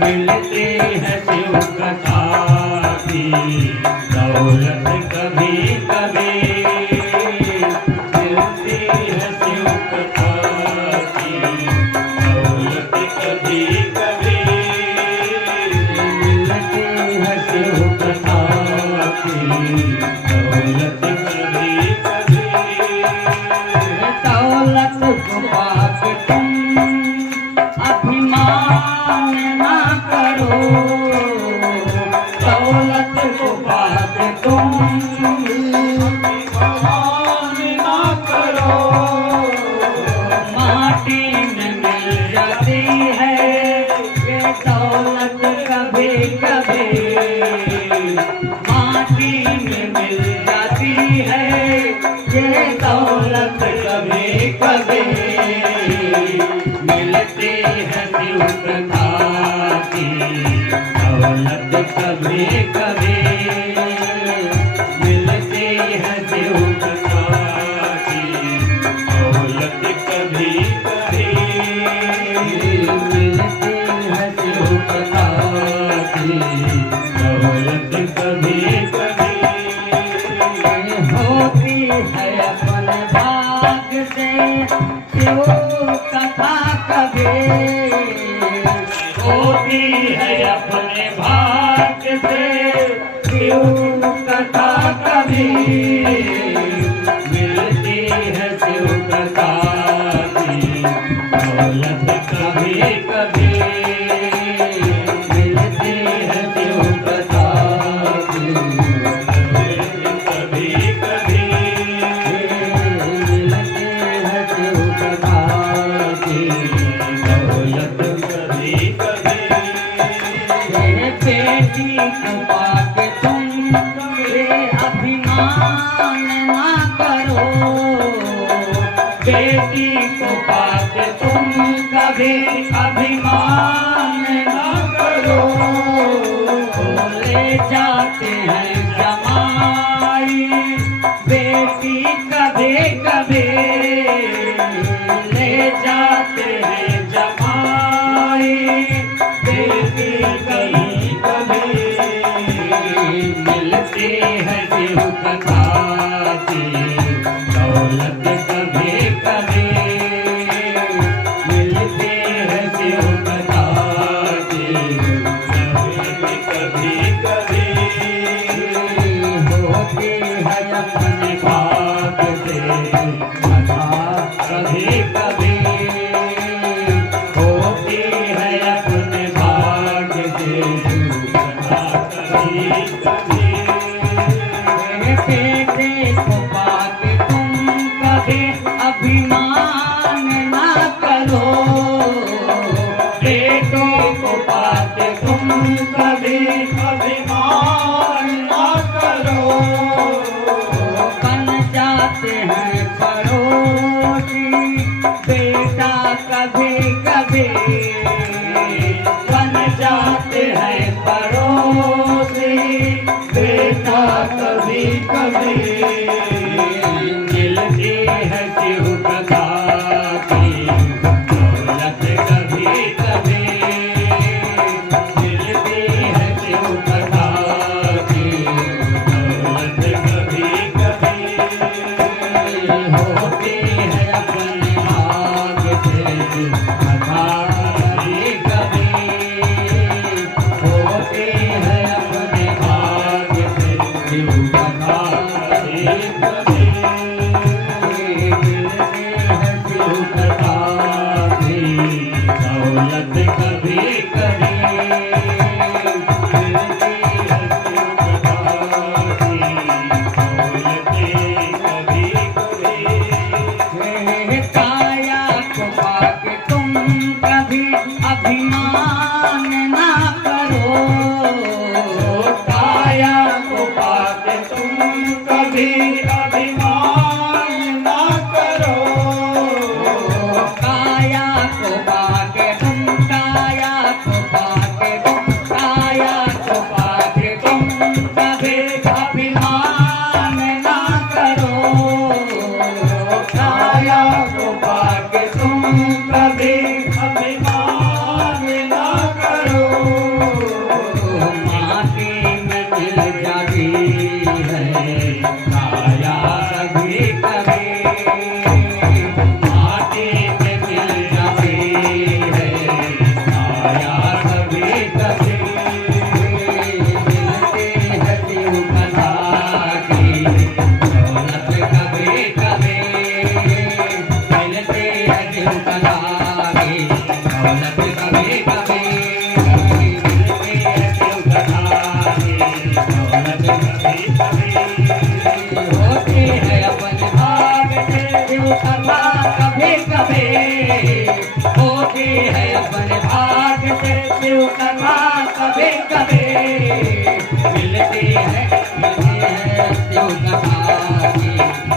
मिलती है शिव कथा की दौलत कभी कभी, मिलती है शिव कथा की दौलत कभी कभी, मिलती है शिव कथा की दौलत कभी कभी। दौलत को पाके तुम अभिमान ना करो, दौलत को पाके तुम अभिमान ना करो। माटी में मिल जाती है ये दौलत कभी कभी, माटी में मिल जाती है ये दौलत कभी कभी, मिलती है शिव कथा की दौलत कभी कभी, मिलती है शिव कथा की दौलत कभी कभी, मिलती है शिव कथा की दौलत कभी कभी। होती है अपने भाग से शिव कथा कभी, होती है अपने भाग से शिव कथा कभी, मिलती है शिव कथा की दौलत कभी कभी, मिलती है शिव कथा की दौलत कभी कभी, मिलती है शिव कथा की दौलत कभी कभी। बेटी को पाके तुम ये अभिमान ना करो, बेटी को पाके तुम कभी अभिमान ना करो। ले जाते हैं जमाई बेटी कभी कभी, ले जाते हैं जमाई बेटी कभी कभी, मिलती है शिव कथा की दौलत कभी कभी, मिलती है शिव कथा की दौलत कभी कभी। होती है अपने भाग से कथा कभी कभी, होती है अपने भाग से कथा कभी कभी। बेटे को पाके तुम कभी अभिमान ना करो, बेटों को पाके तुम कभी अभिमान ना करो। बन जाते हैं पड़ोसी बेटा कभी कभी, बन जाते हैं पड़ोसी बेटा कभी कभी, मिलती है शिव कथा की दौलत कभी कभी, मिलती है शिव कथा की दौलत कभी कभी। होती है अपने भाग से कथा कभी कभी, होती है अपने भाग से शिव कथा कभी कभी, मिलती है शिव कथा की दौलत कभी कभी, मिलती है शिव कथा की दौलत कभी कभी। काया को पाके तुम कभी अभिमान ना करो, काया को पाके तुम कभी अभिमान ना करो। काया को पाके तुम, काया को पाके तुम, काया को पाके तुम कभी अभिमान ना करो, काया को पाके तुम कभी अभिमान शिव कथा की दौलत कभी कभी मिलती है शिव कथा की दौलत कभी कभी होती है अपने भाग से शिव कथा कभी कभी होती है अपने भाग से शिव कथा कभी कभी मिलती है शिव कथा की